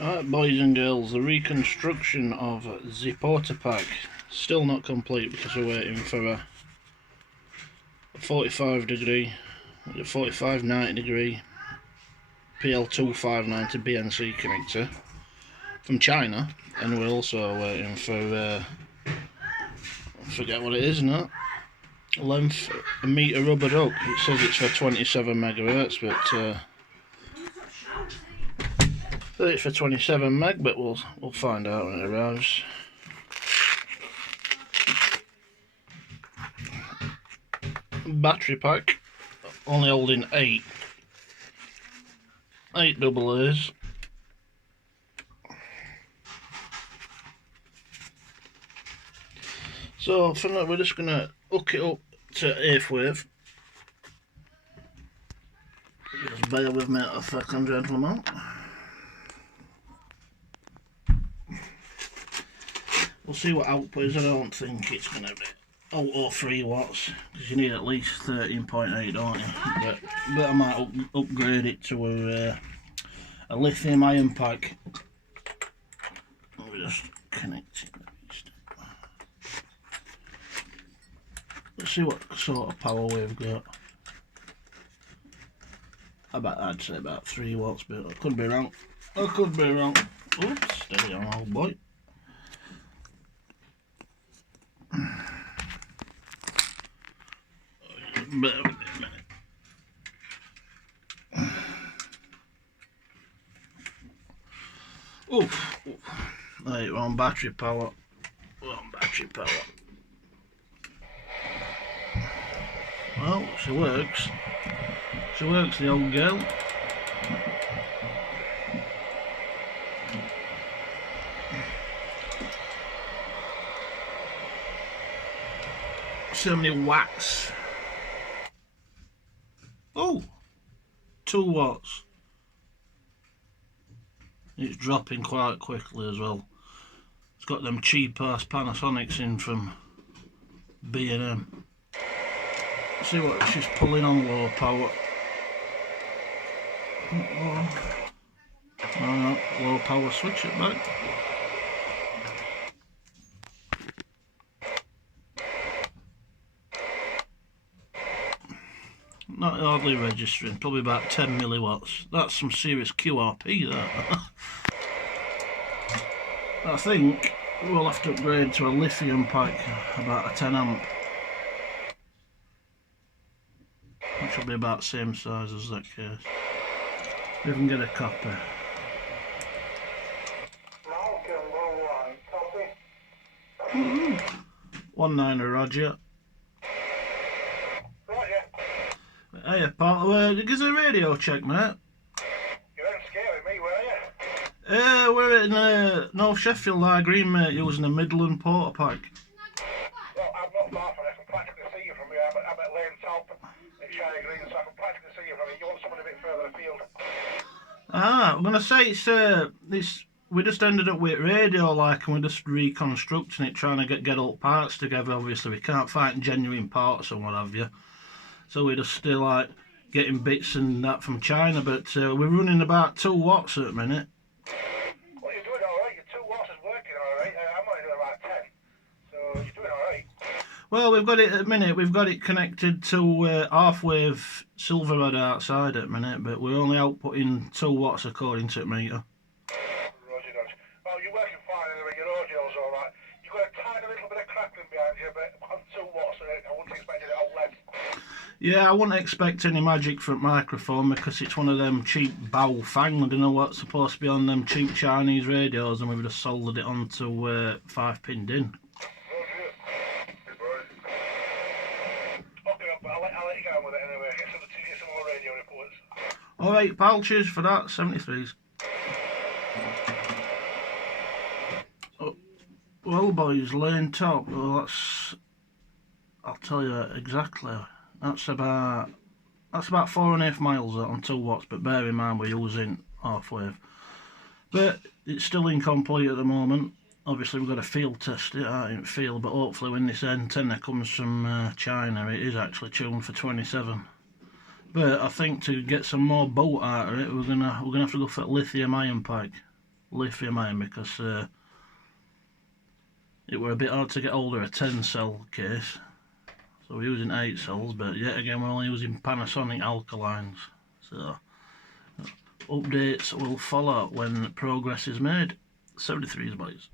Alright, boys and girls, the reconstruction of the Portapak still not complete because we're waiting for a 45 degree, 45 90 degree PL2590 BNC connector from China, and we're also waiting for I forget what it is now. Length a metre rubber duck. It says it's for 27 megahertz, but it's for 27 meg, but we'll find out when it arrives. Battery pack, only holding 8 double A's. So for now, we're just gonna hook it up to 8th wave. Just bear with me a second, gentlemen. We'll see what output is. I don't think it's going to be auto 3 watts because you need at least 13.8, don't you? But I might upgrade it to a lithium ion pack. Let me just connect it. Let's see what sort of power we've got. I'd say about 3 watts, but I could be wrong. Oops, steady on, old boy. Bear with me a minute. Oof. Right, we're on battery power. Well, she works. The old girl. So many watts. Oh, 2 watts. It's dropping quite quickly as well. It's got them cheap ass Panasonics in from B&M. See what she's pulling on low power. Oh no, low power, switch it back. Not hardly registering, probably about 10 milliwatts. That's some serious QRP, that. I think we'll have to upgrade to a lithium pack, about a 10 amp. Which will be about the same size as that case. We can get a copy. Mm-hmm. 19 Roger. Hey, pal, give us a radio check, mate. You weren't scaring me, were you? We're in North Sheffield, our green, mate, using a Midland Portapak. Well, I'm not far from it. I can practically see you from here. I'm at Lane Top in Shire Green, so I can practically see you from here. You want someone a bit further afield? I'm gonna say it's we just ended up with radio, like, and we're just reconstructing it, trying to get all parts together. Obviously, we can't find genuine parts and what have you. So we're just still like getting bits and that from China, but we're running about 2 watts at the minute. Well, you're doing alright. Your 2 watts is working alright. I'm only doing about 10, so you're doing alright. Well, we've got it at the minute. We've got it connected to half-wave silver rod outside at the minute, but we're only outputting 2 watts according to the meter. Roger, Dodge. Well, you're working fine anyway. Your audio's alright. You've got a tiny little bit of crackling behind you, but on 2 watts, I wouldn't expect it at length. Yeah, I wouldn't expect any magic from microphone because it's one of them cheap bow fang. I don't know what's supposed to be on them cheap Chinese radios, and we've just soldered it onto 5-pin DIN. Okay, but I'll let you get on with it anyway. Get some more radio reports. Alright, pal, cheers for that. 73s. Oh, well, boys, Lane Top. Well, I'll tell you exactly. That's about 4.5 miles on 2 watts, but bear in mind we're using half wave. But it's still incomplete at the moment. Obviously we've got to field test it out in field, but hopefully when this antenna comes from China, it is actually tuned for 27. But I think to get some more bolt out of it, we're gonna have to go for a lithium ion pack. lithium ion because it were a bit hard to get hold of a 10 cell case, so we're using 8 cells, but yet again we're only using Panasonic alkalines. So updates will follow when progress is made. 73s boys.